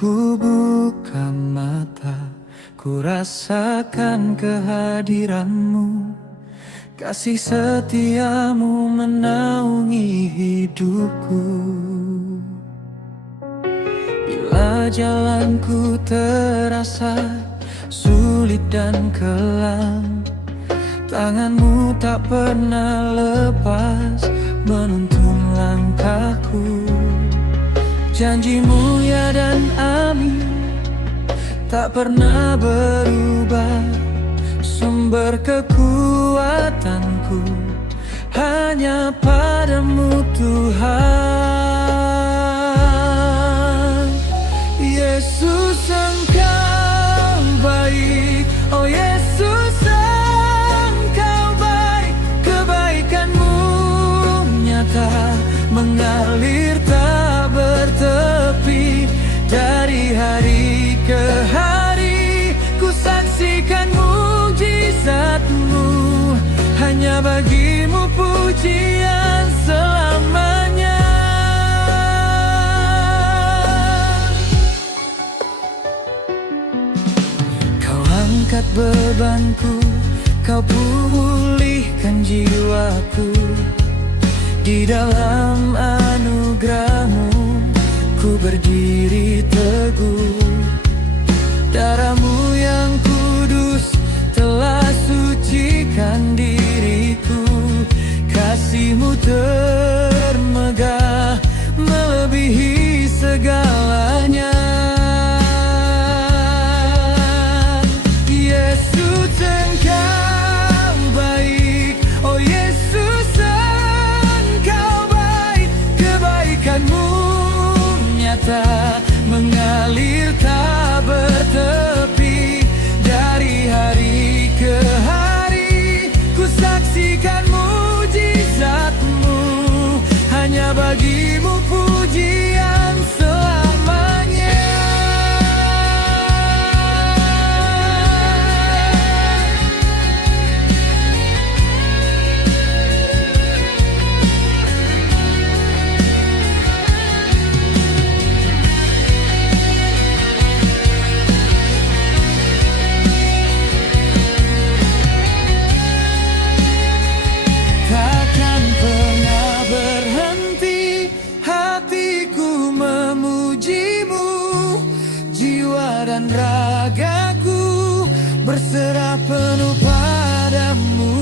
Ku buka mata, ku rasakan kehadiranmu. Kasih setiamu menaungi hidupku. Bila jalanku terasa sulit dan kelam, tanganmu tak pernah lepas menuntun langkahku. Janjimu ya dan amin tak pernah berubah. Sumber kekuatanku hanya padamu Tuhan. Yesus Engkau baik, oh Yesus Engkau baik. Kebaikanmu nyata mengalir tak bertepi. Dari hari ke hari ku saksikan mujizatmu. Hanya bagimu pujian selamanya. Kau angkat bebanku, kau pulihkan jiwaku. Di dalam anugerahmu ku berdiri teguh. Darahmu yang kudus telah sucikan diriku. Kasihmu termegah melebihi segalanya. Yesus Engkau baik, oh Yesus Engkau baik. Kebaikanmu nyata mengalir tak bertepi. Dari hari ke hari ku saksikan mujizatmu. Hanya bagimu pujian selamanya. Takkan pernah berhenti hatiku memujimu. Jiwa dan ragaku berserah penuh padamu.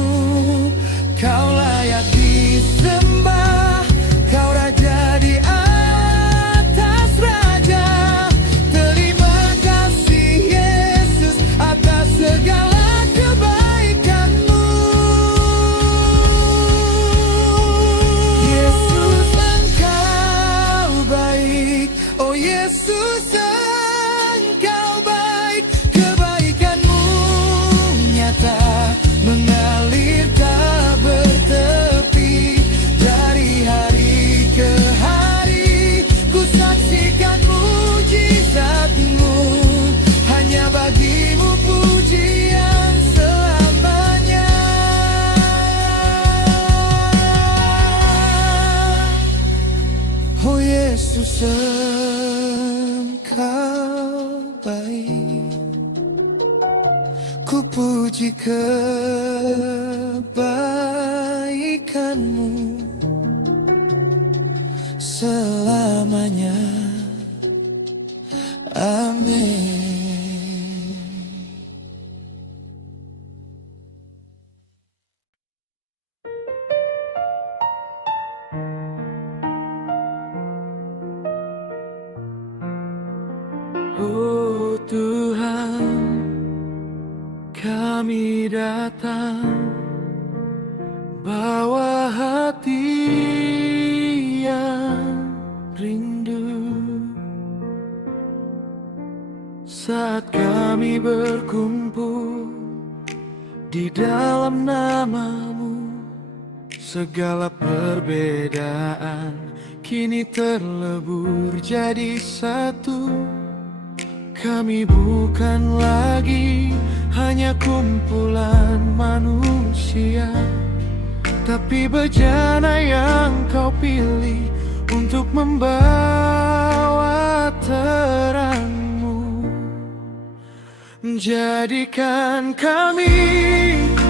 Kau layak disembah, kau raja di atas raja. Terima kasih Yesus atas segala kebaikanmu. Yesus Engkau baik, oh Yesus Engkau baik. Kebaikanmu nyata mengalir tak bertepi. Dari hari ke hari ku saksikan mujizatmu. Hanya bagimu pujian selamanya. Oh Yesus Engkau baik. Ku puji kebaikanmu selamanya. Amin. Oh Tuhan, kami datang bawa hati yang rindu. Saat kami berkumpul di dalam nama-Mu, segala perbedaan kini terlebur jadi satu. Kami bukan lagi hanya kumpulan manusia, tapi bejana yang Kau pilih untuk membawa terang Jadikan kami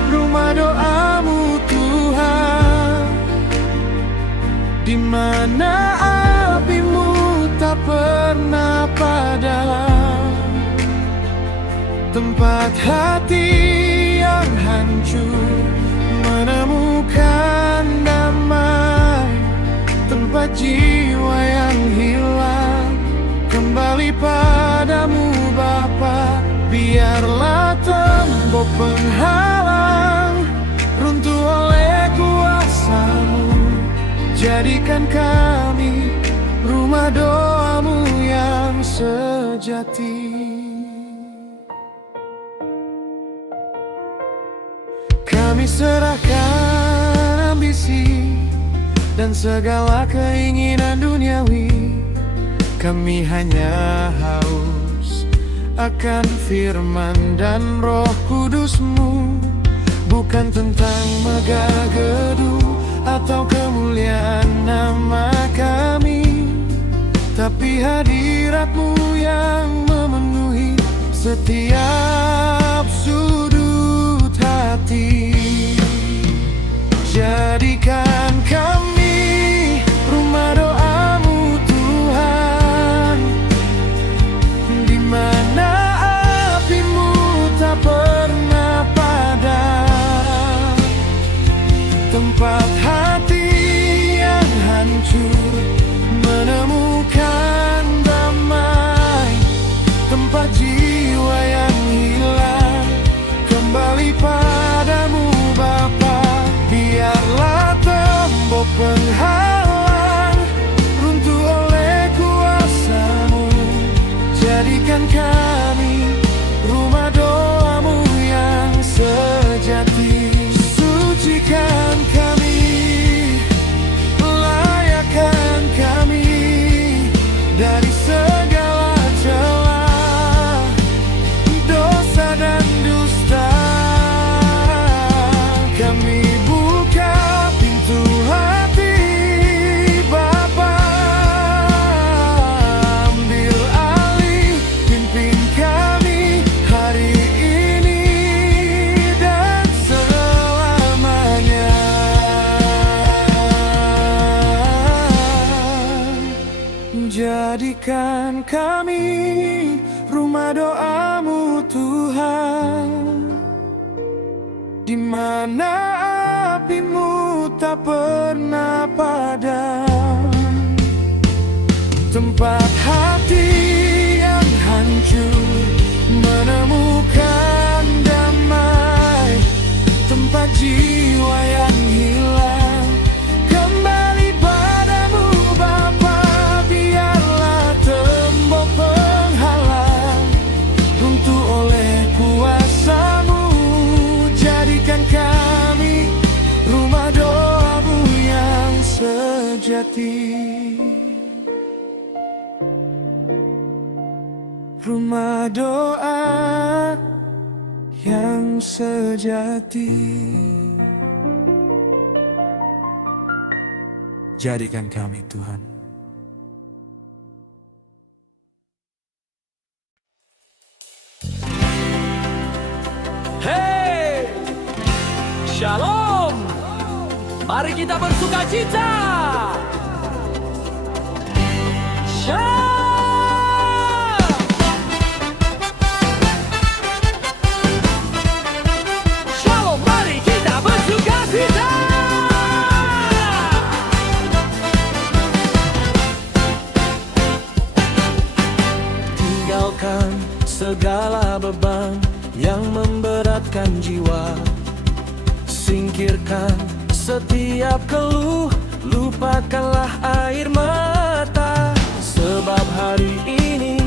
rumah doamu Tuhan, di mana apimu tak pernah padam, tempat hati yang hancur menemukan damai, tempat jiwa yang hilang kembali padamu Bapa. Biarlah tembok penghalang runtuh oleh kuasa-Mu, jadikan kami rumah doamu yang sejati. Kami serahkan ambisi dan segala keinginan duniawi. Kami hanya haus akan firman dan Roh Kudus-Mu, bukan tentang megah gedung atau kemuliaan nama kami, tapi hadirat-Mu yang memenuhi setiap sudut hati. Jadikan kami rumah doamu Tuhan, di mana apimu tak pernah padam, tempat hati yang hancur menemukan damai, tempat jiwa yang hilang kembali padamu Bapa. Biarlah tembok penghalang runtuh oleh kuasa-Mu, jadikan kami rumah doamu yang sejati. Sucikan kami, layakkan kami dari segala celah, dosa dan dusta. Kami buka pintu hati Bapa, ambil alih, pimpin kami hari ini dan selamanya. Jadikan kami rumah doamu Tuhan, di mana apimu tak pernah padam, tempat hati yang hancur menemukan damai, tempat jiwa yang hilang kembali padamu Bapa. Biarlah tembok penghalang runtuh oleh kuasa-Mu, jadikan kami rumah doamu yang sejati. Rumah doa yang sejati. Jadikan kami Tuhan. Hey, Shalom. Mari kita bersukacita. Shalom. Shalom, mari kita bersukacita. Tinggalkan segala beban yang memberatkan jiwa, singkirkan setiap keluh, lupakanlah air mata. Sebab hari ini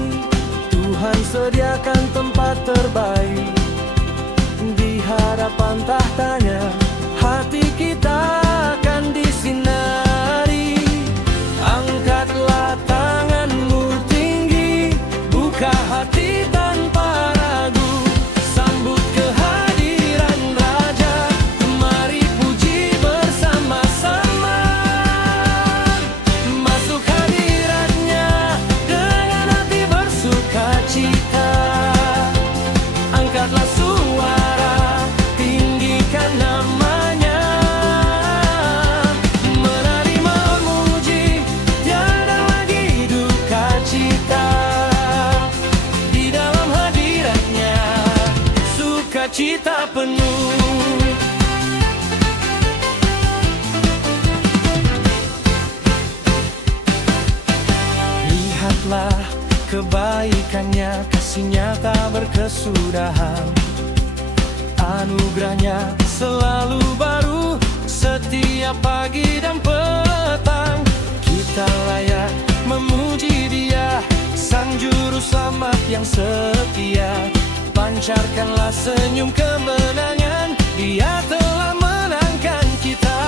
Tuhan sediakan tempat terbaik di hadapan tahtanya. Hati kita akan disinari. Angkatlah tanganmu tinggi, buka hati tanpa ragu, sambut kehadiran Raja. Mari puji bersama-sama, masuk hadirat-Nya dengan hati bersukacita. sukacita penuh. Lihatlah kebaikannya, kasihnya tak berkesudahan. Anugerahnya selalu baru, setiap pagi dan petang. Kita layak memuji Dia, Sang Juru Selamat yang setia. Pancarkanlah senyum kemenangan, Dia telah menangkan kita.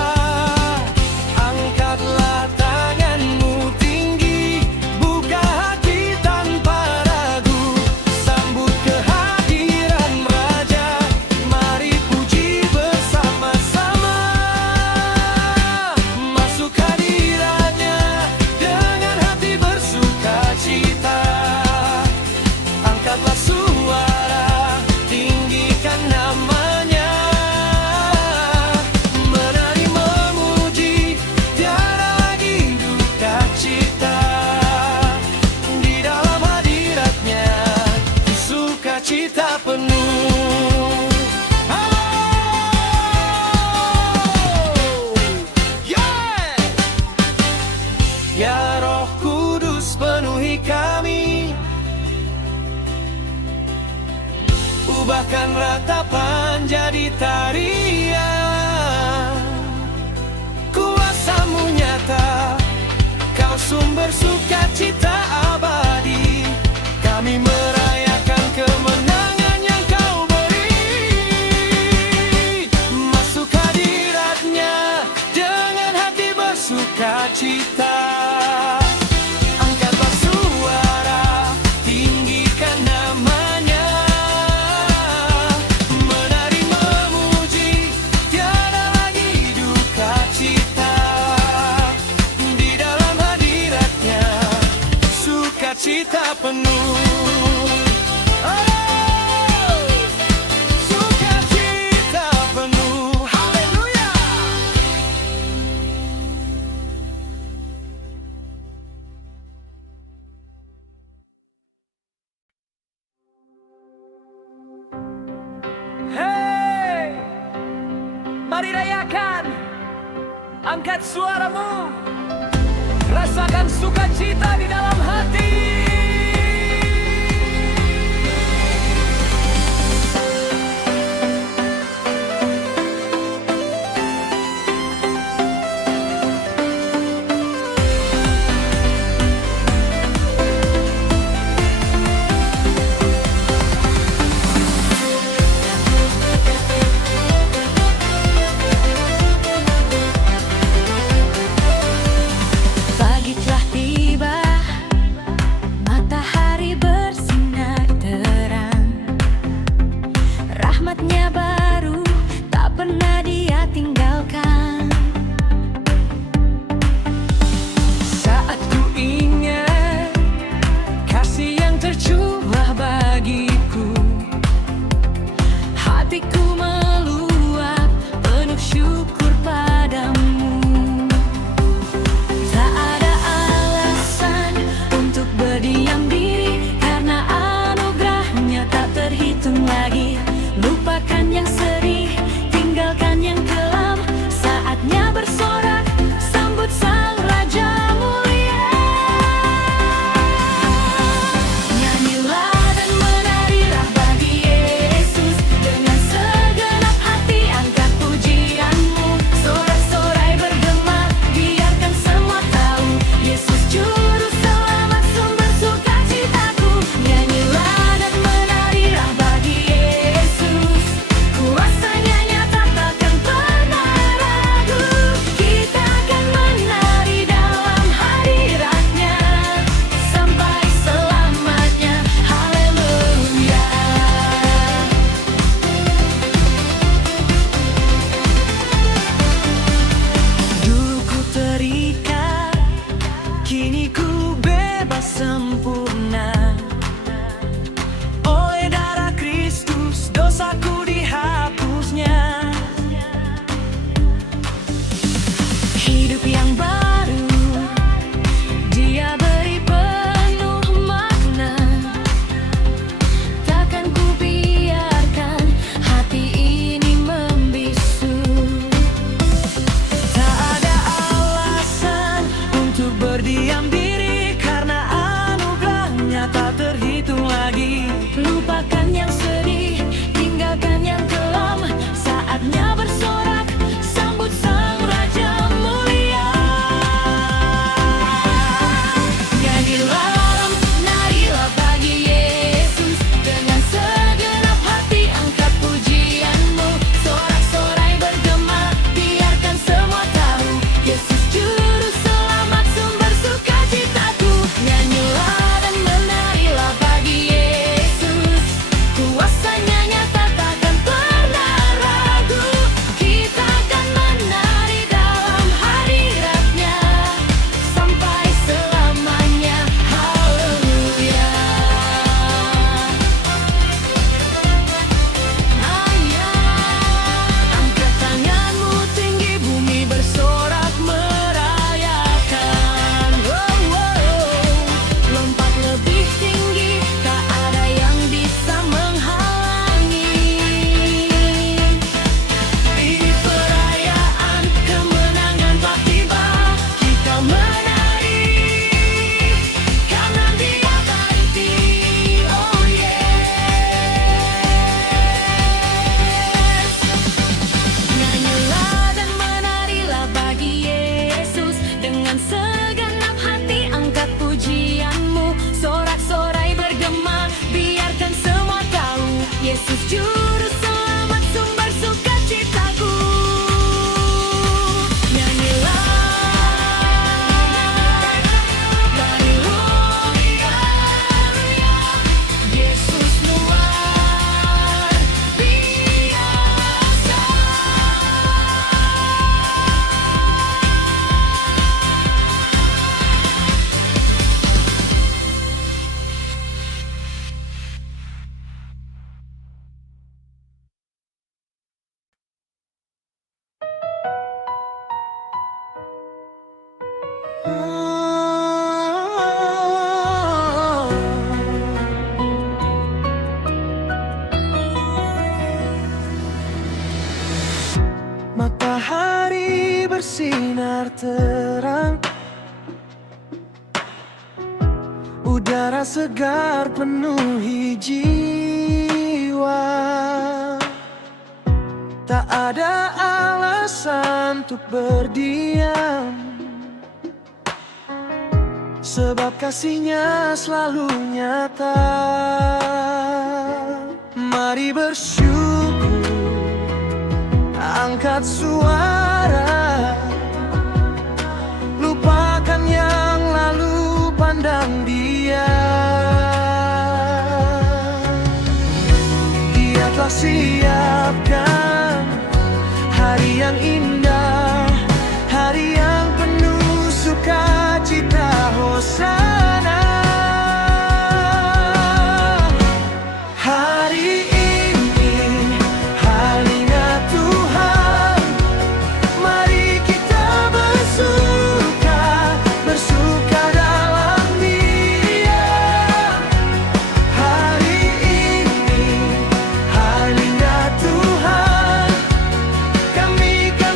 Angkatlah tanganmu tinggi, buka hati tanpa ragu, sambut kehadiran Raja. Mari puji bersama-sama, masuk hadiratnya dengan hati bersukacita. Angkatlah suara, tinggikan namanya, menari memuji, tiada lagi duka cita. Di dalam hadiratnya sukacita penuh. Yeah! Ya Roh Kudus penuhi kami, ubahkan ratapan jadi tarian. Kuasa-Mu nyata, Kau sumber sukacita abadi. Kami merayakan kemenangan yang Kau beri. Masuk hadiratnya dengan hati bersukacita. Angkatlah suara, tinggikan namanya, menari memuji, tiada lagi duka cita. Di dalam hadiratnya sukacita penuh. Oh, sukacita penuh. Haleluya. Hey, mari rayakan, angkat suaramu, rasakan sukacita di dalam hati. Pagi telah tiba, Yesus Juru Selamat, sumber sukacitaku. Nyanyilah, haleluya, Yesus luar biasa. Matahari bersinar terang, udara segar penuhi jiwa. Tak ada alasan untuk berdiam, sebab kasih-Nya selalu nyata. Mari bersyukur, angkat suara, lupakan yang lalu, pandang Dia. Dia telah siapkan hari yang indah, hari yang penuh sukacita. Hosana. Hari ini hari ingat Tuhan, mari kita bersuka dalam Dia. Hari ini hari ingat Tuhan, kami kan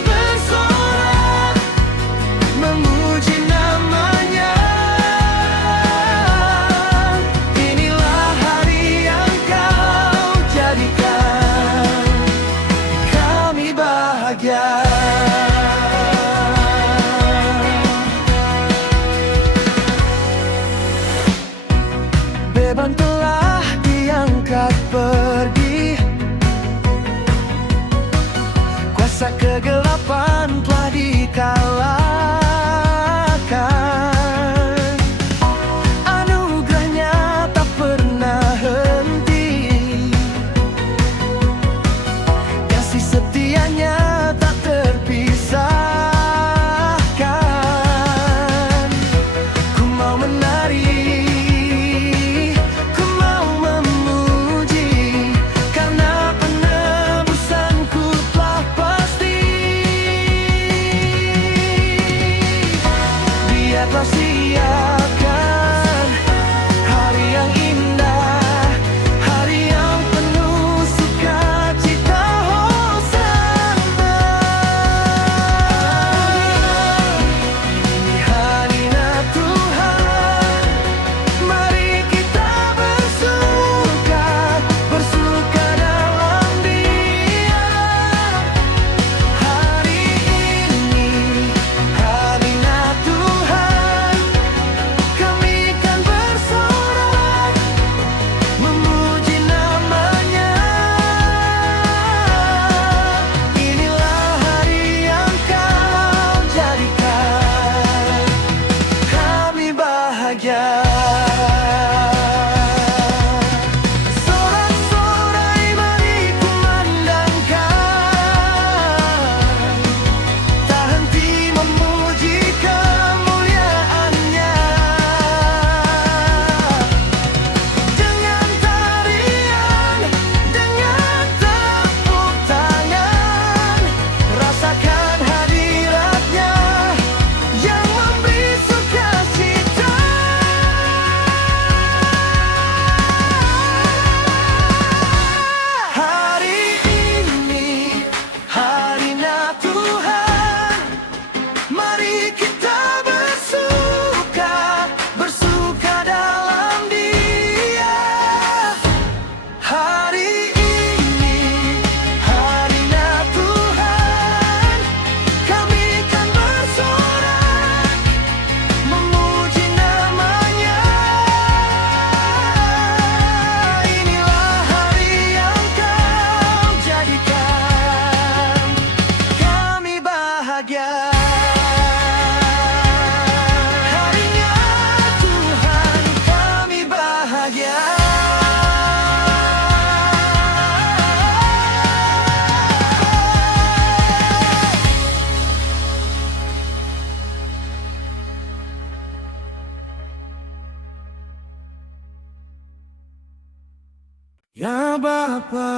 Ya Bapa,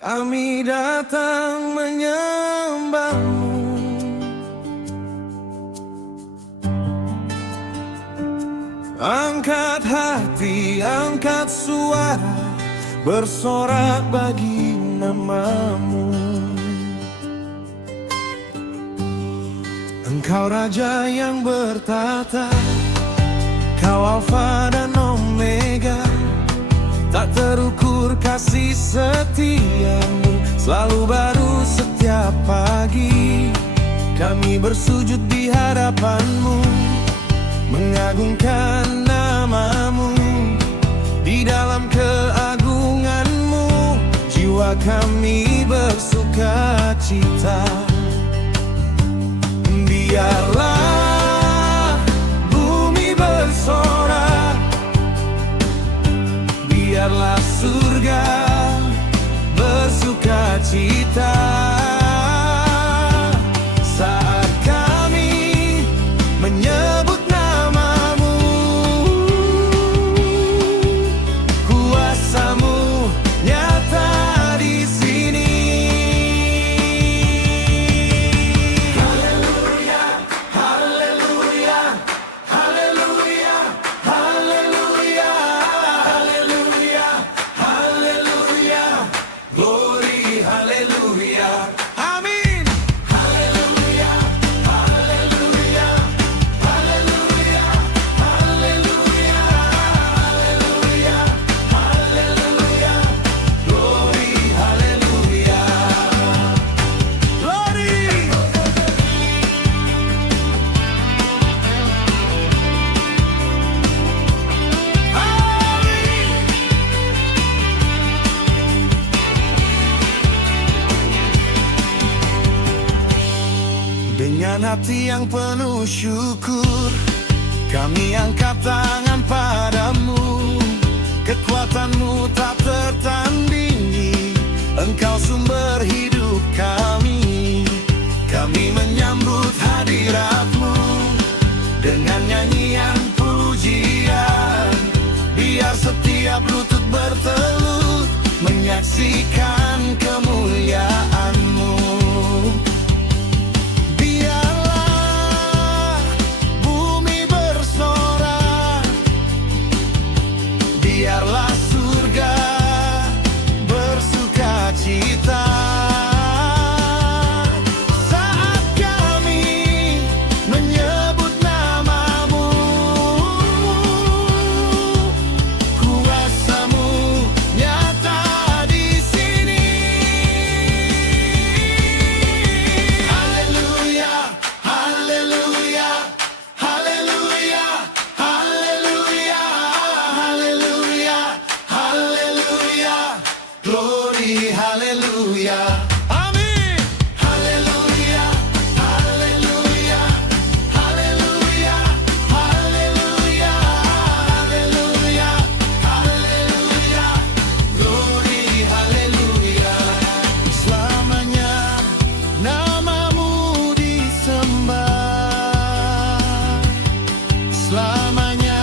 kami datang menyembah-Mu. Angkat hati, angkat suara, bersorak bagi nama-Mu. Engkau Raja yang bertata, Kau Alfa dan Omega. Tak terukur kasih setiamu, selalu baru setiap pagi. Kami bersujud di hadapan-Mu, mengagungkan nama-Mu. Di dalam keagungan-Mu, jiwa kami bersuka cita. Biarlah bumi bersorak, biarlah surga bersuka cita. Saat kami menyebut nama-Mu, kuasa-Mu nyata di sini. Haleluya, haleluya, haleluya, haleluya, haleluya, haleluya, glory, haleluya. Amin. Haleluya, haleluya, haleluya, haleluya, haleluya, haleluya, glory, haleluya, glory. Dengan hati yang penuh syukur, kami angkat tangan padamu. Kekuatan-Mu tak tertandingi, Engkau sumber hidup kami. Kami menyambut hadirat-Mu dengan nyanyian pujian. Biar setiap lutut bertelut menyaksikan kemuliaan-Mu. Biarlah bumi bersorak, biarlah surga bersuka cita. Saat kami menyebut nama-Mu, kuasa-Mu nyata di sini. Haleluya, haleluya, haleluya, haleluya, haleluya, haleluya, glory, haleluya. Amin. Haleluya, haleluya, haleluya, haleluya, haleluya, haleluya, glory, haleluya. Selamanya nama-Mu disembah, selamanya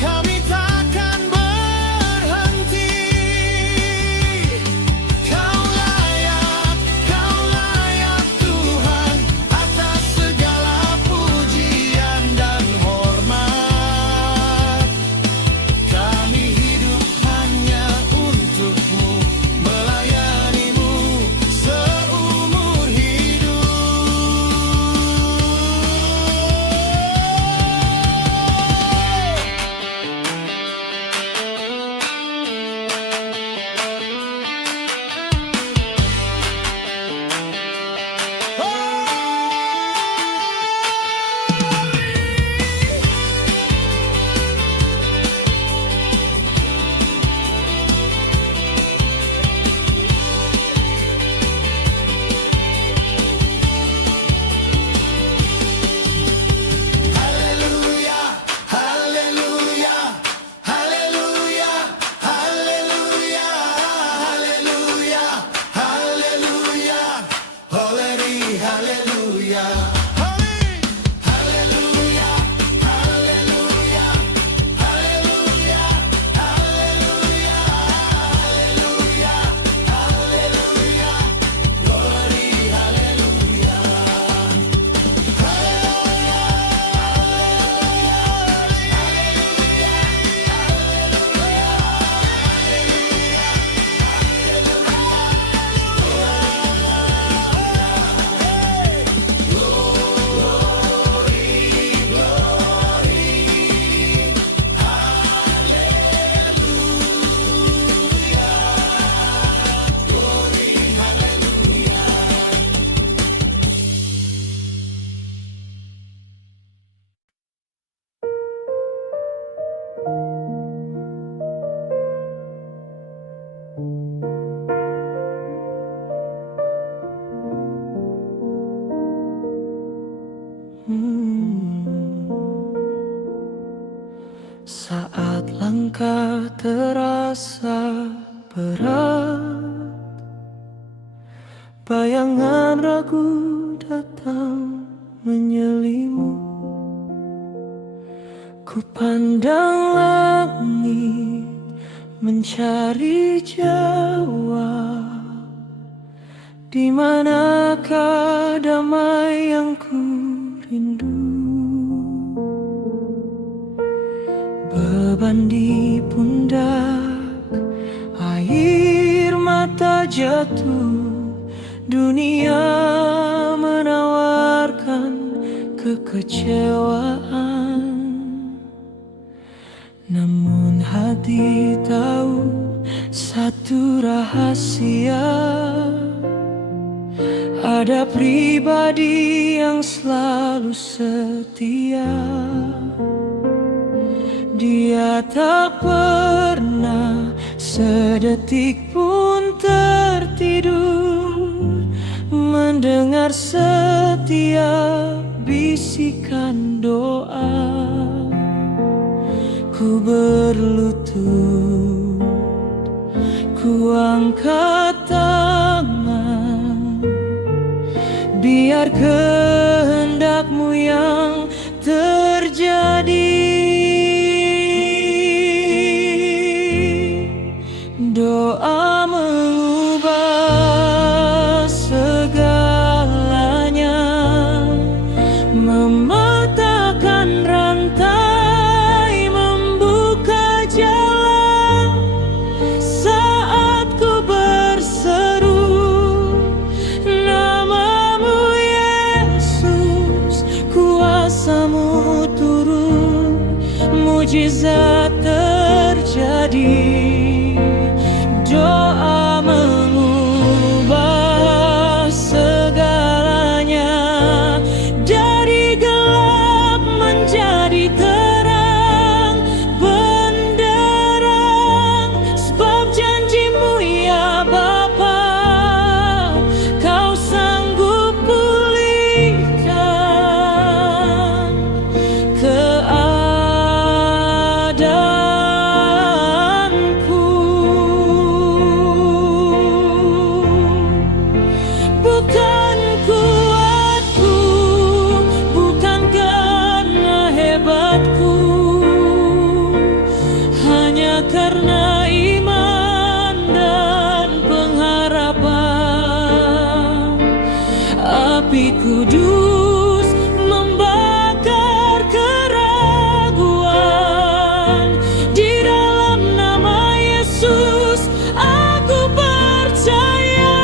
kami takkan berhenti. Kau layak terasa berat. Bayangan ragu datang menyelimuti. Ku pandang langit mencari jawab. Di manakah damai yang ku rindu? Beban di pundak, air mata jatuh. Dunia menawarkan kekecewaan, namun hati tahu satu rahasia. Ada pribadi yang selalu setia. Dia tak pernah sedetik pun tertidur mendengar setiap bisikan doa. Ku berlutut, ku angkat tangan, biar kehendakmu yang terjadi. Doa mengubah segalanya, mematahkan rantai, membuka jalan. Saat ku berseru namamu Yesus, kuasamu turun, mujizat terjadi. Doa mengubah segalanya, dari gelap menjadi terang benderang. Sebab janjimu ya Bapa, kau sanggup pulihkan keadaanku. Bukan kuatku, bukan karena hebatku, hanya karena iman dan pengharapan. Api kudus membakar keraguan. Di dalam nama Yesus aku percaya.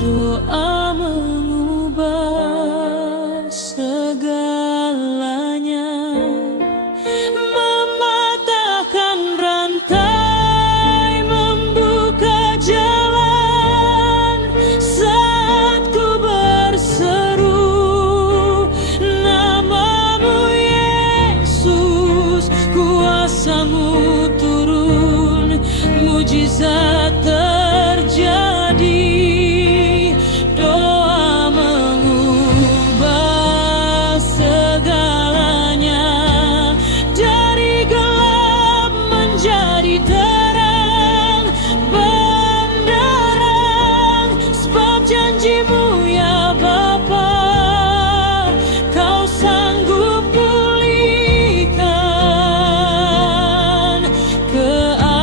Doa mengubah segalanya, mematahkan rantai, membuka jalan. Saat ku berseru namamu Yesus, kuasamu turun, mujizat terjadi. Doa mengubah segalanya, dari gelap menjadi terang benderang. Sebab janjimu ya Bapa, kau sanggup pulihkan keadaanku.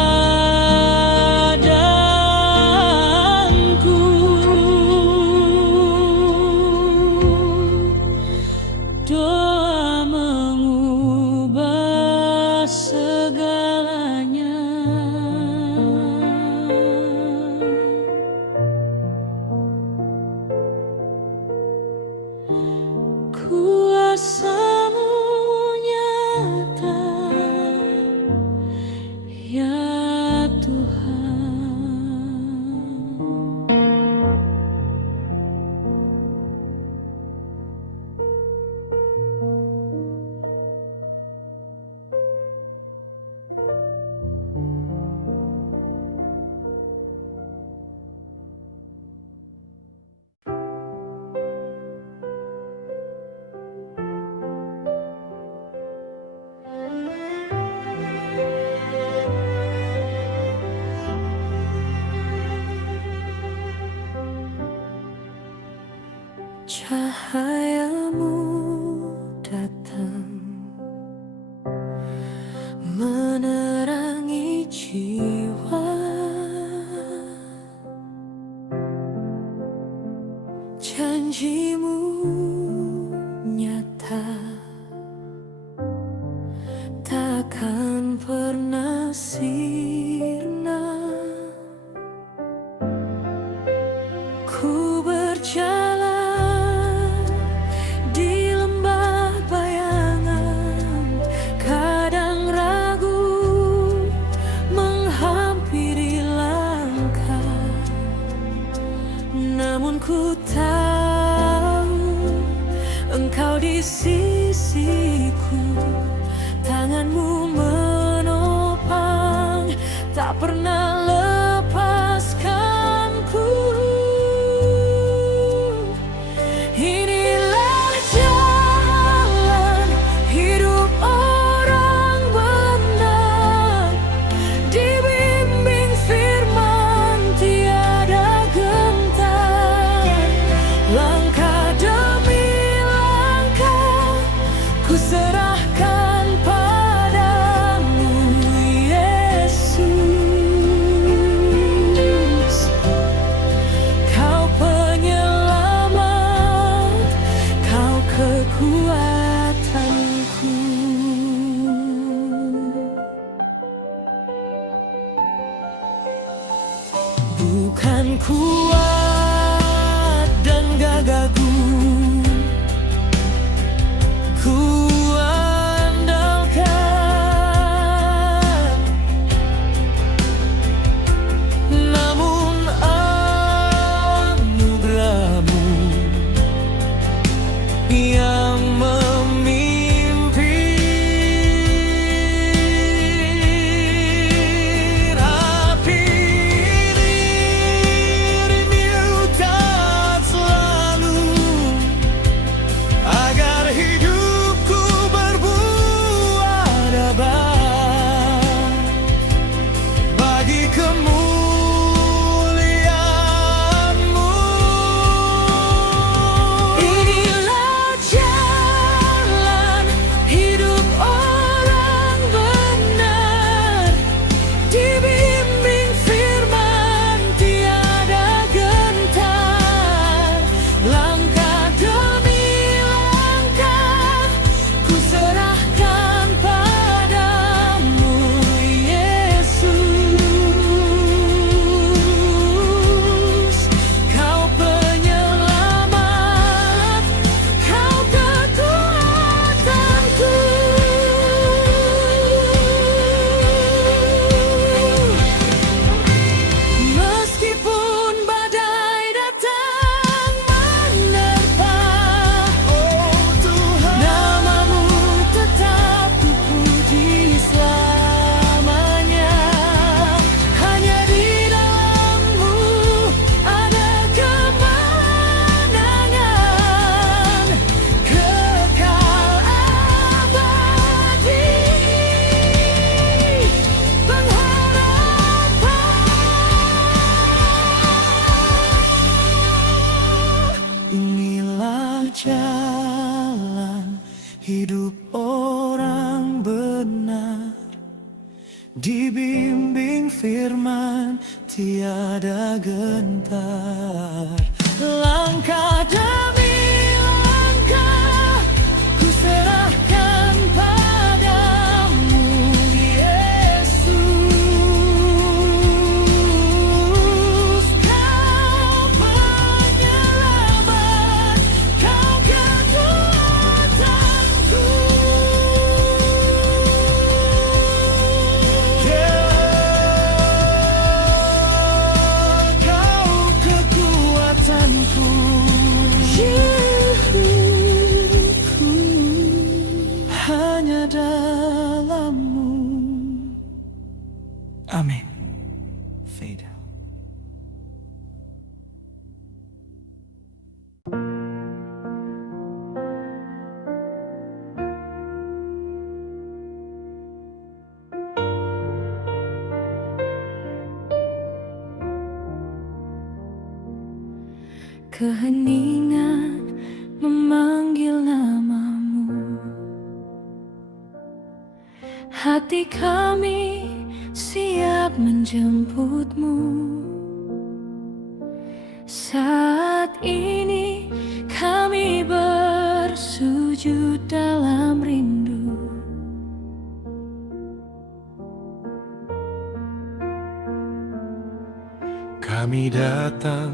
jiwa. Janjimu nyata, takkan pernah sirna. Ku berjalan di lembah bayangan, kadang ragu menghampiri langkah, namun ku tahu Engkau di sisiku. Tanganmu menopang, tak pernah lepaskanku. Inilah jalan hidup orang benar, dibimbing firman tiada gentar. Langkah demi langkah ku serahkan padamu, Yesus. Kau penyelamat, Kau kekuatanku. Bukan kuat dan gagahku, ku andalkan, namun anugerahmu yang memimpin. Api rindu tak selalu, agar hidupku berbuah dabat bagi kemuliaan-Mu. Inilah jalan hidup orang benar, dibimbing firman tiada gentar. Langkah demi langkah ku serahkan padamu, Yesus. Kau penyelamat, Kau kekuatanku. Meskipun badai datang menerpa, oh Tuhan, nama-Mu tetap ku puji selamanya. Hanya di dalam-Mu ada kemenangan kekal abadi, pengharapan. Inilah jalan hidup orang benar, dibimbing firman tiada gentar. Langkah demi langkah ku serahkan padamu, Yesus. Kau penyelamat, Kau kekuatanku. Kau kekuatanku. Hanya dalam-Mu. Amin. Fade out. Keheningan memanggil nama-Mu, hati kami siap menjemputmu. Saat ini kami bersujud dalam rindu. Kami datang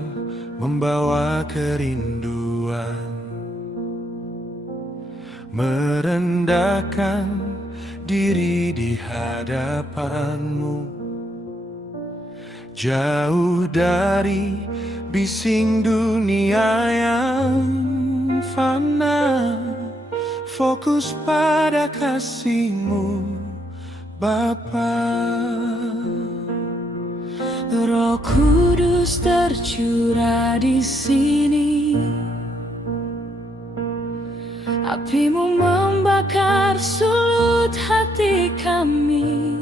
membawa kerinduan, merendahkan diri di hadapanmu, jauh dari bising dunia yang fana, fokus pada kasih-Mu Bapa. Roh Kudus tercurah di sini, api-Mu membakar sulut hati kami.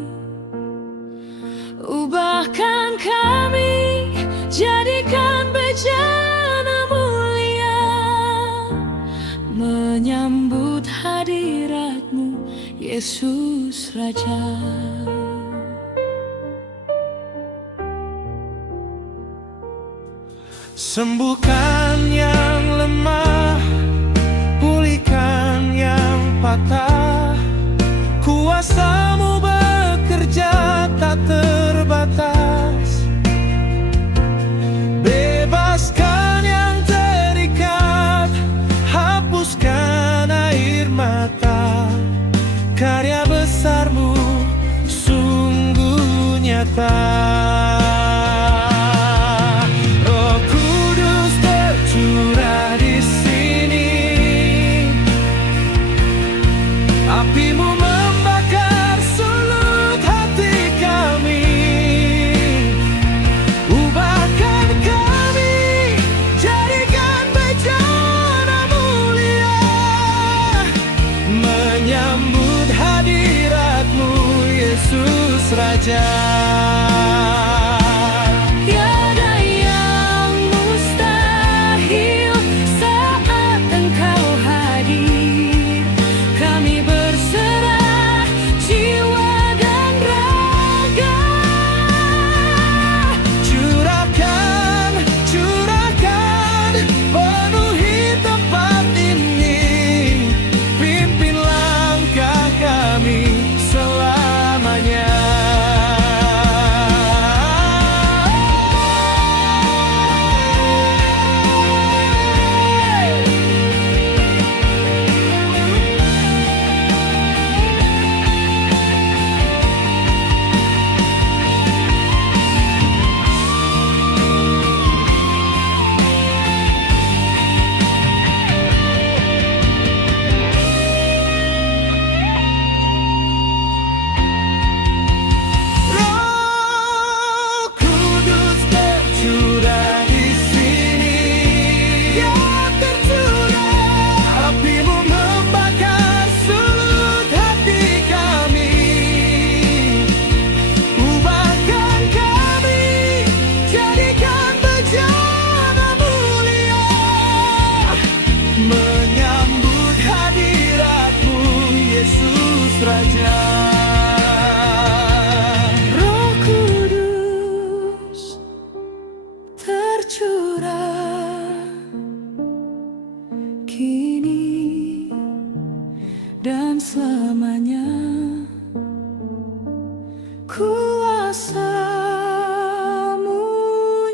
Ubahkan kami, jadikan bejana mulia, menyambut hadirat-Mu, Yesus Raja. Sembuhkan yang lemah, pulihkan yang patah. Kuasa-Mu bekerja tak terbatas. Bebaskan yang terikat, hapuskan air mata. Karya besar-Mu sungguh nyata. Api-Mu membakar sulut hati kami. Ubahkan kami, jadikan bejana mulia, menyambut hadirat-Mu, Yesus Raja. Tiada yang mustahil saat Engkau hadir. Kami berserah jiwa dan raga. Curahkan, curahkan, penuhi tempat ini. Pimpin langkah kami selamanya. Roh Kudus tercurah di sini, ya tercurah. Api-Mu membakar sulut hati kami. Ubahkan kami, jadikan bejana mulia, menyambut hadirat-Mu, Yesus Raja. Roh Kudus tercurah kini dan selamanya. Kuasa-Mu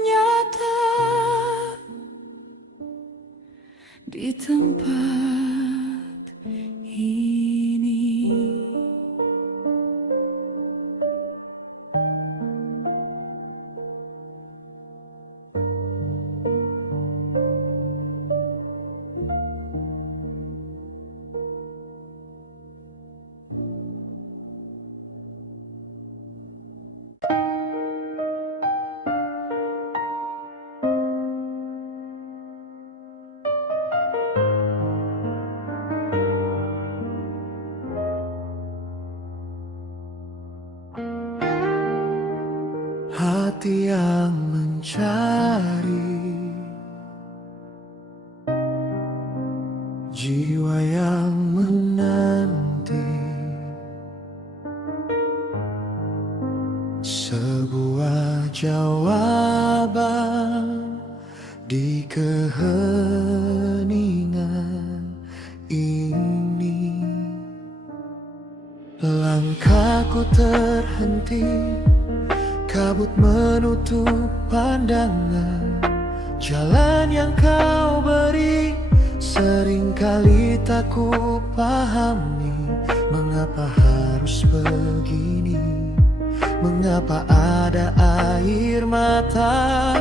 nyata di tempat ini. Hati yang mencari, jiwa yang menanti, sebuah jawaban di keheningan ini. Langkahku terhenti, kabut menutup pandangan. Jalan yang kau beri seringkali tak ku pahami. Mengapa harus begini? Mengapa ada air mata?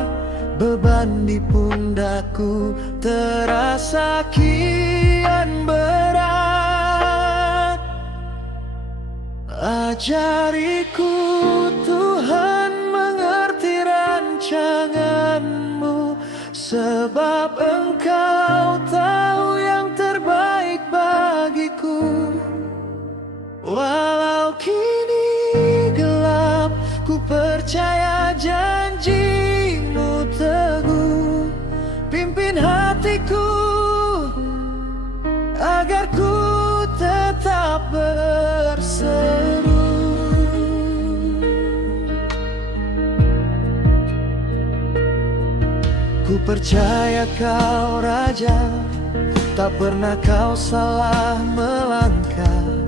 Beban di pundakku terasa kian berat. Ajariku Tuhan mengerti rancangan-Mu, sebab Engkau tahu yang terbaik bagiku. Walau kini gelap, ku percaya janji-Mu teguh. Pimpin hatiku agar ku tetap berseru. Ku percaya Kau Raja, tak pernah Kau salah melangkah.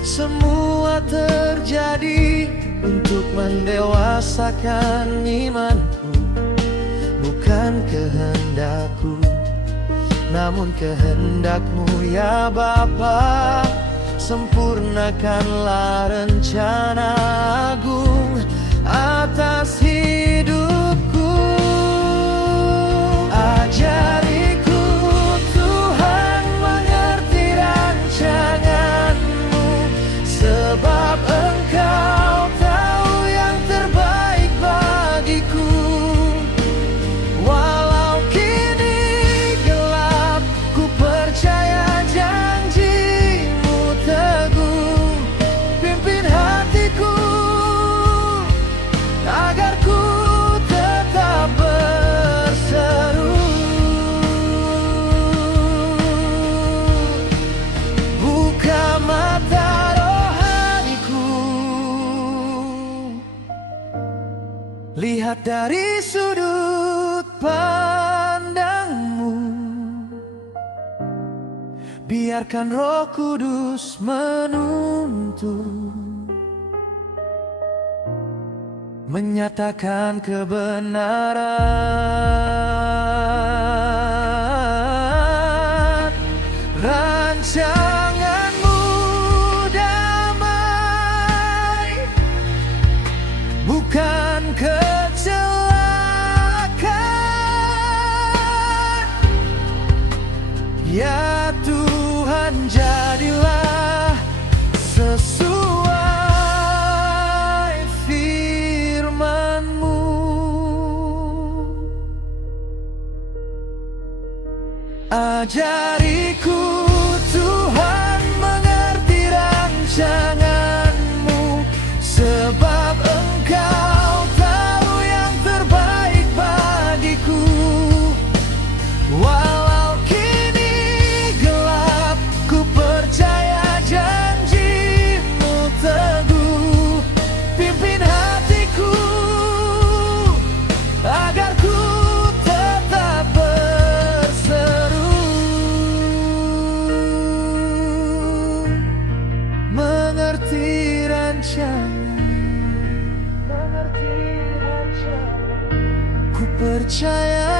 Semua terjadi untuk mendewasakan imanku. Bukan kehendakku, namun kehendak-Mu ya Bapa. Sempurnakanlah rencana agung atas hidupku. Ajariku Tuhan mengerti rancangan-Mu, sebab Engkau tahu yang terbaik bagiku. Walau kini gelap, ku percaya janji-Mu teguh. Pimpin hatiku agar ku tetap berseru. Buka mata rohaniku, lihat dari sudut pandang-Mu. Biarkan Roh Kudus menuntun, menyatakan kebenaran. Rancangan-Mu damai, bukan kecelakaan. Ya Tuhan, jadilah sesuai firman-Mu. Ajariku Tuhan mengerti rancangan-Mu, sebab Engkau tahu yang terbaik bagiku. Walau kini gelap, ku percaya janji-Mu teguh. Pimpin hatiku agar ku tetap berseru. Mengerti rancangan, ku percaya